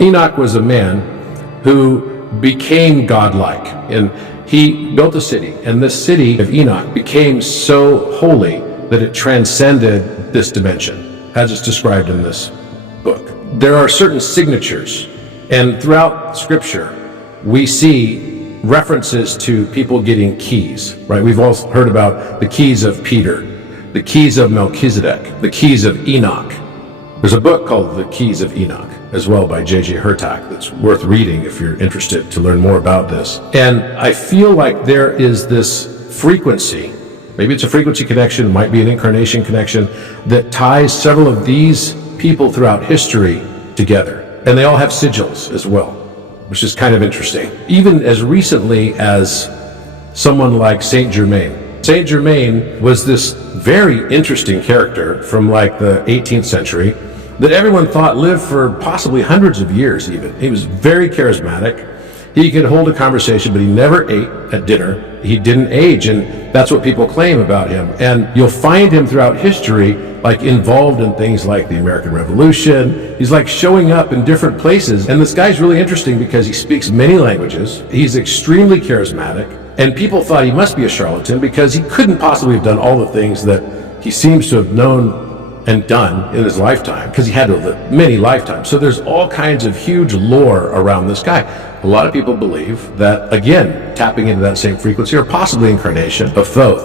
Enoch was a man who became godlike, and he built a city, and this city of Enoch became so holy that it transcended this dimension, as it's described in this book. There are certain signatures, and throughout Scripture, we see references to people getting keys, right? We've all heard about the keys of Peter, the keys of Melchizedek, the keys of Enoch. There's a book called The Keys of Enoch as well by J.J. Hurtak that's worth reading if you're interested to learn more about this. And I feel like there is this frequency, maybe it's a frequency connection, might be an incarnation connection, that ties several of these people throughout history together. And they all have sigils as well, which is kind of interesting. Even as recently as someone like Saint Germain. Saint Germain was this very interesting character from like the 18th century that everyone thought lived for possibly hundreds of years even. He was very charismatic. He could hold a conversation, but he never ate at dinner. He didn't age, and that's what people claim about him. And you'll find him throughout history like involved in things like the American Revolution. He's like showing up in different places. And this guy's really interesting because he speaks many languages. He's extremely charismatic. And people thought he must be a charlatan because he couldn't possibly have done all the things that he seems to have known and done in his lifetime, because he had to live many lifetimes. So there's all kinds of huge lore around this guy. A lot of people believe that, again, tapping into that same frequency, or possibly incarnation of Thoth,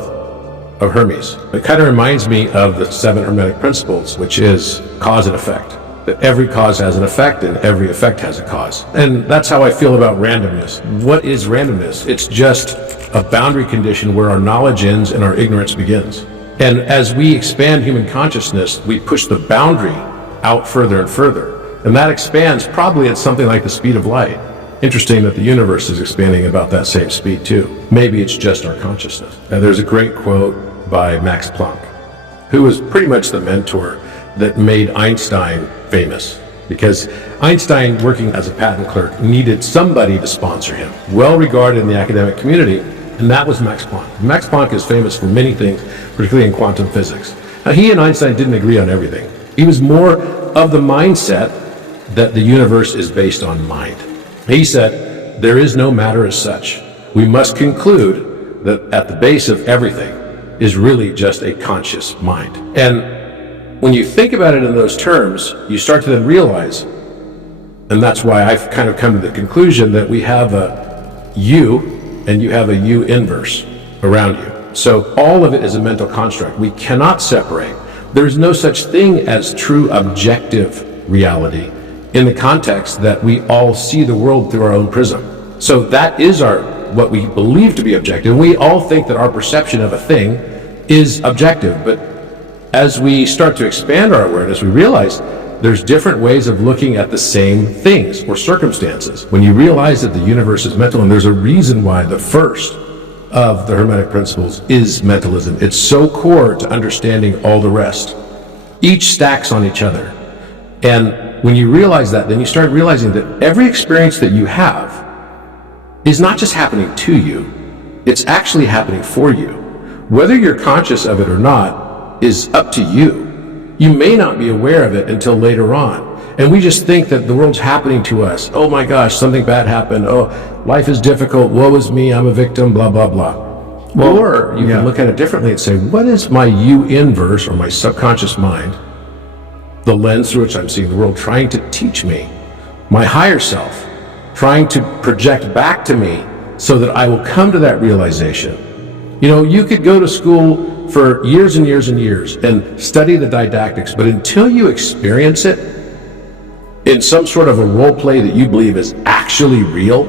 of Hermes. It kind of reminds me of the 7 Hermetic principles, which is cause and effect. That every cause has an effect and every effect has a cause. And that's how I feel about randomness. What is randomness? It's just a boundary condition where our knowledge ends and our ignorance begins. And as we expand human consciousness, we push the boundary out further and further. And that expands probably at something like the speed of light. Interesting that the universe is expanding about that same speed too. Maybe it's just our consciousness. And there's a great quote by Max Planck, who was pretty much the mentor that made Einstein famous. Because Einstein, working as a patent clerk, needed somebody to sponsor him, well regarded in the academic community, and that was Max Planck. Max Planck is famous for many things, particularly in quantum physics. Now, he and Einstein didn't agree on everything. He was more of the mindset that the universe is based on mind. He said, there is no matter as such. We must conclude that at the base of everything is really just a conscious mind. And when you think about it in those terms, you start to then realize, and that's why I've kind of come to the conclusion that we have a you and you have a you inverse around you. So all of it is a mental construct. We cannot separate. There's no such thing as true objective reality in the context that we all see the world through our own prism. So that is what we believe to be objective. We all think that our perception of a thing is objective, but as we start to expand our awareness, we realize there's different ways of looking at the same things or circumstances. When you realize that the universe is mental, and there's a reason why the first of the Hermetic principles is mentalism. It's so core to understanding all the rest. Each stacks on each other. And when you realize that, then you start realizing that every experience that you have is not just happening to you, it's actually happening for you. Whether you're conscious of it or not is up to you. You may not be aware of it until later on. And we just think that the world's happening to us. Oh my gosh, something bad happened. Oh, life is difficult. Woe is me. I'm a victim, blah, blah, blah. Well, or you can look at it differently and say, what is my you inverse or my subconscious mind, the lens through which I'm seeing the world, trying to teach me? My higher self, trying to project back to me so that I will come to that realization. You know, you could go to school for years and years and years and study the didactics, but until you experience it in some sort of a role play that you believe is actually real,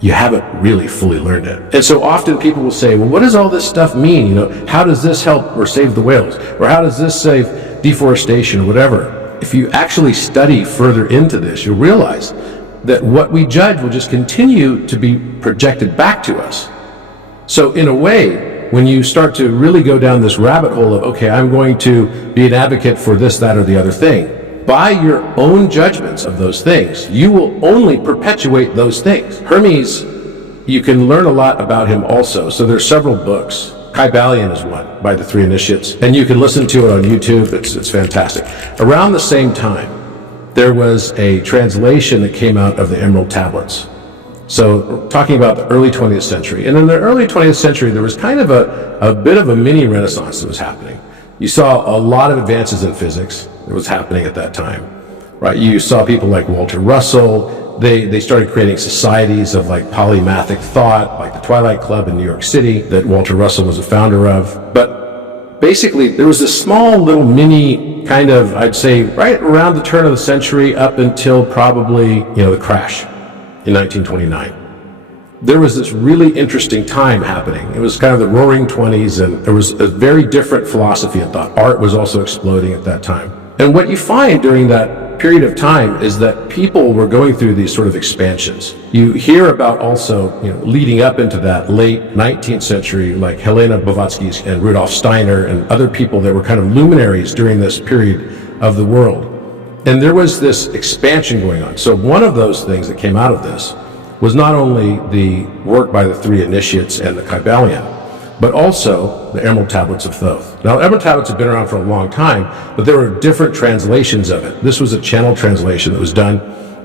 you haven't really fully learned it. And so often people will say, well, what does all this stuff mean? You know, how does this help or save the whales? Or how does this save deforestation or whatever? If you actually study further into this, you'll realize that what we judge will just continue to be projected back to us. So in a way, when you start to really go down this rabbit hole of, okay, I'm going to be an advocate for this, that, or the other thing, by your own judgments of those things, you will only perpetuate those things. Hermes, you can learn a lot about him also. So there's several books. Kybalion is one by the Three Initiates, and you can listen to it on YouTube. It's fantastic. Around the same time, there was a translation that came out of the Emerald Tablets. So talking about the early 20th century. And in the early 20th century, there was kind of a bit of a mini renaissance that was happening. You saw a lot of advances in physics that was happening at that time, right? You saw people like Walter Russell. They started creating societies of like polymathic thought, like the Twilight Club in New York City that Walter Russell was a founder of. But basically, there was this small little mini kind of, I'd say, right around the turn of the century up until probably, the crash in 1929. There was this really interesting time happening. It was kind of the roaring 20s, and there was a very different philosophy and thought. Art was also exploding at that time. And what you find during that period of time is that people were going through these sort of expansions. You hear about also, leading up into that late 19th century, like Helena Blavatsky and Rudolf Steiner and other people that were kind of luminaries during this period of the world. And there was this expansion going on. So one of those things that came out of this was not only the work by the three initiates and the Kybalion, but also the Emerald Tablets of Thoth. Now, Emerald Tablets have been around for a long time, but there were different translations of it. This was a channel translation that was done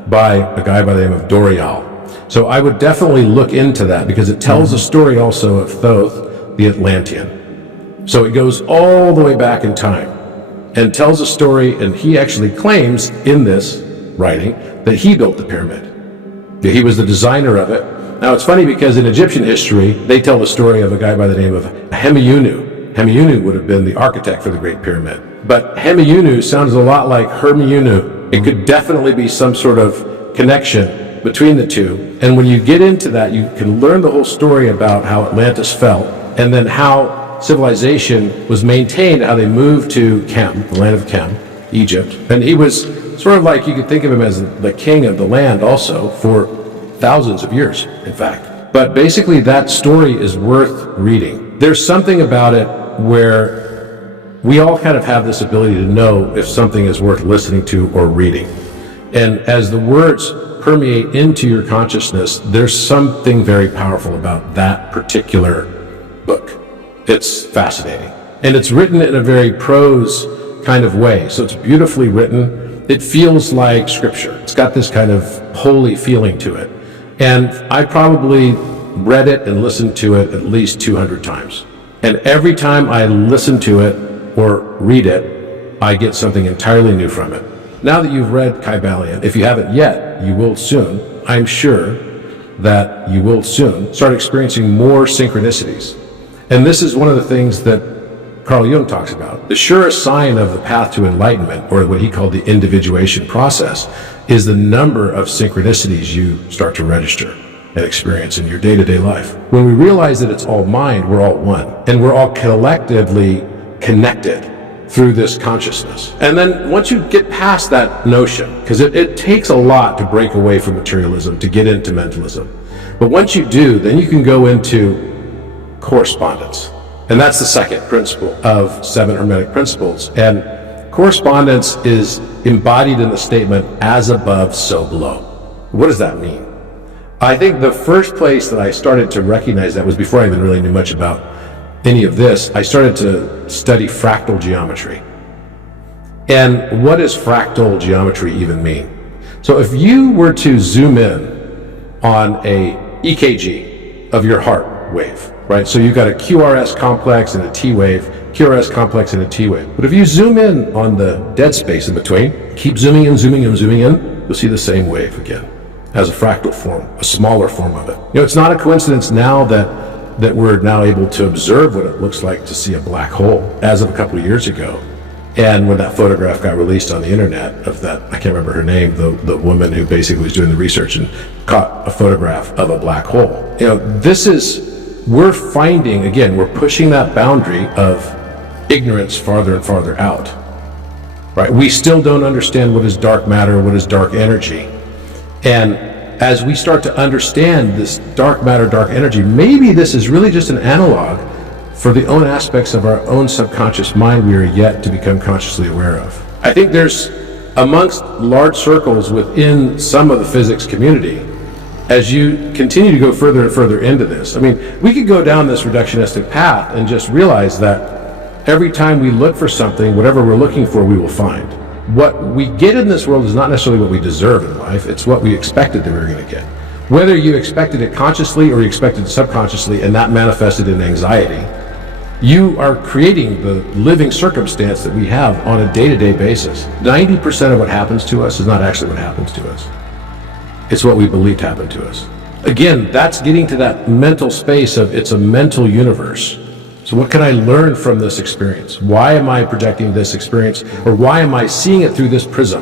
by a guy by the name of Dorial. So I would definitely look into that because it tells a story also of Thoth, the Atlantean. So it goes all the way back in time and tells a story, and he actually claims in this writing that he built the pyramid. He was the designer of it. Now it's funny because in Egyptian history, they tell the story of a guy by the name of Hemiunu. Hemiunu would have been the architect for the Great Pyramid. But Hemiunu sounds a lot like Hermiunu. It could definitely be some sort of connection between the two. And when you get into that, you can learn the whole story about how Atlantis fell, and then how civilization was maintained, how they moved to Chem, the land of Chem, Egypt. And he was sort of like, you could think of him as the king of the land also for thousands of years, in fact. But basically that story is worth reading. There's something about it where we all kind of have this ability to know if something is worth listening to or reading. And as the words permeate into your consciousness, there's something very powerful about that particular book. It's fascinating. And it's written in a very prose kind of way. So it's beautifully written. It feels like scripture. It's got this kind of holy feeling to it. And I probably read it and listened to it at least 200 times. And every time I listen to it or read it, I get something entirely new from it. Now that you've read Kybalion, if you haven't yet, you will soon. I'm sure that you will soon start experiencing more synchronicities. And this is one of the things that Carl Jung talks about. The surest sign of the path to enlightenment, or what he called the individuation process, is the number of synchronicities you start to register and experience in your day-to-day life. When we realize that it's all mind, we're all one. And we're all collectively connected through this consciousness. And then once you get past that notion, because it takes a lot to break away from materialism to get into mentalism. But once you do, then you can go into correspondence. And that's the second principle of 7 Hermetic principles. And correspondence is embodied in the statement, as above, so below. What does that mean? I think the first place that I started to recognize that was before I even really knew much about any of this. I started to study fractal geometry. And what does fractal geometry even mean? So if you were to zoom in on a EKG of your heart wave, right? So you've got a QRS complex and a T wave, QRS complex and a T wave. But if you zoom in on the dead space in between, keep zooming in, zooming in, zooming in, you'll see the same wave again as a fractal form, a smaller form of it. It's not a coincidence now that we're now able to observe what it looks like to see a black hole as of a couple of years ago. And when that photograph got released on the internet of that, I can't remember her name, the woman who basically was doing the research and caught a photograph of a black hole. We're finding, again, we're pushing that boundary of ignorance farther and farther out, right? We still don't understand what is dark matter, what is dark energy. And as we start to understand this dark matter, dark energy, maybe this is really just an analog for the own aspects of our own subconscious mind we are yet to become consciously aware of. I think there's, amongst large circles within some of the physics community, as you continue to go further and further into this, we could go down this reductionistic path and just realize that every time we look for something, whatever we're looking for, we will find. what we get in this world is not necessarily what we deserve in life, it's what we expected that we were going to get. Whether you expected it consciously or you expected it subconsciously and that manifested in anxiety, you are creating the living circumstance that we have on a day-to-day basis. 90% of what happens to us is not actually what happens to us. It's what we believed happened to us. Again, that's getting to that mental space of it's a mental universe. So what can I learn from this experience? Why am I projecting this experience? Or why am I seeing it through this prism?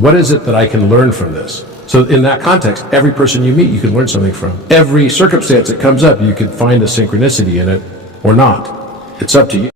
What is it that I can learn from this? So in that context, every person you meet, you can learn something from. Every circumstance that comes up, you can find a synchronicity in it or not. It's up to you.